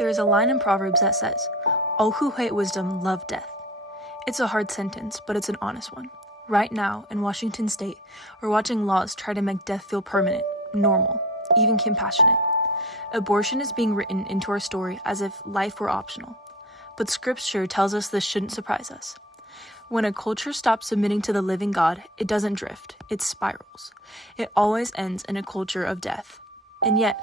There is a line in Proverbs that says, "All who hate wisdom love death." It's a hard sentence, but it's an honest one. Right now, in Washington state, we're watching laws try to make death feel permanent, normal, even compassionate. Abortion is being written into our story as if life were optional. But Scripture tells us this shouldn't surprise us. When a culture stops submitting to the living God, it doesn't drift, it spirals. It always ends in a culture of death. And yet,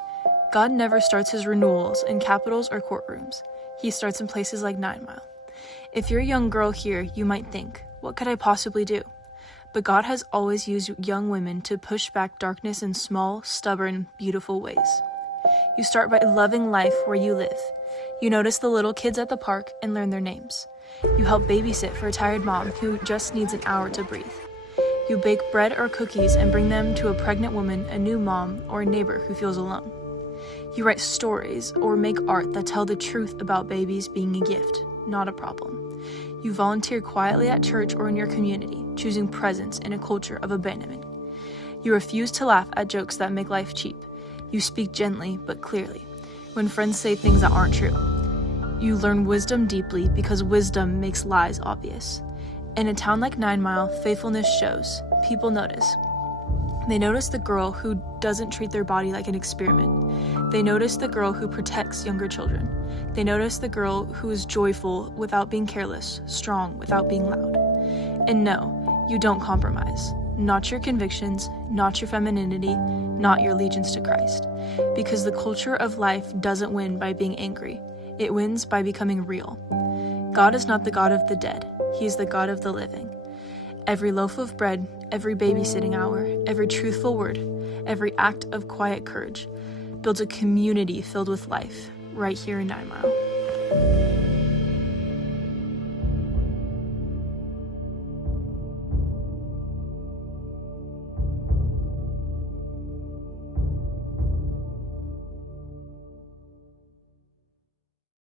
God never starts his renewals in capitals or courtrooms. He starts in places like 9 Mile. If you're a young girl here, you might think, what could I possibly do? But God has always used young women to push back darkness in small, stubborn, beautiful ways. You start by loving life where you live. You notice the little kids at the park and learn their names. You help babysit for a tired mom who just needs an hour to breathe. You bake bread or cookies and bring them to a pregnant woman, a new mom, or a neighbor who feels alone. You write stories or make art that tell the truth about babies being a gift, not a problem. You volunteer quietly at church or in your community, choosing presence in a culture of abandonment. You refuse to laugh at jokes that make life cheap. You speak gently but clearly when friends say things that aren't true. You learn wisdom deeply because wisdom makes lies obvious. In a town like 9 Mile, faithfulness shows. People notice. They notice the girl who doesn't treat their body like an experiment. They notice the girl who protects younger children. They notice the girl who is joyful without being careless, strong without being loud. And no, you don't compromise. Not your convictions, not your femininity, not your allegiance to Christ. Because the culture of life doesn't win by being angry. It wins by becoming real. God is not the God of the dead. He is the God of the living. Every loaf of bread, every babysitting hour, every truthful word, every act of quiet courage builds a community filled with life right here in 9 Mile.